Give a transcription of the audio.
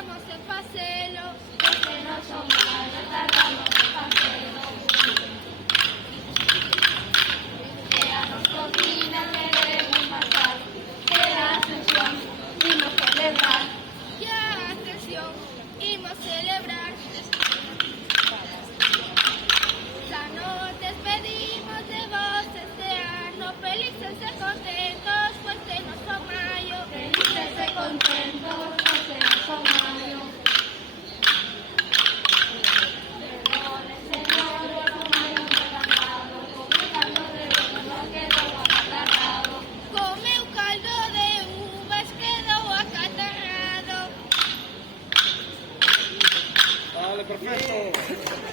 tardamos en facelo, porque no somos malos, tardamos en facelo. Que a nos cocina queremos matar, que a Ascensión imos celebrar. que a Ascensión imos celebrar. Xa nos despedimos de vos este ano, felices e contentos, porque nos o maio. Felices e contentos, porque no son mayo. Perdone, Señor, por un año regalado, comenzando de uno quedou acatarrado. Comeu caldo de uvas, quedou acatarrado. Vale, perfecto.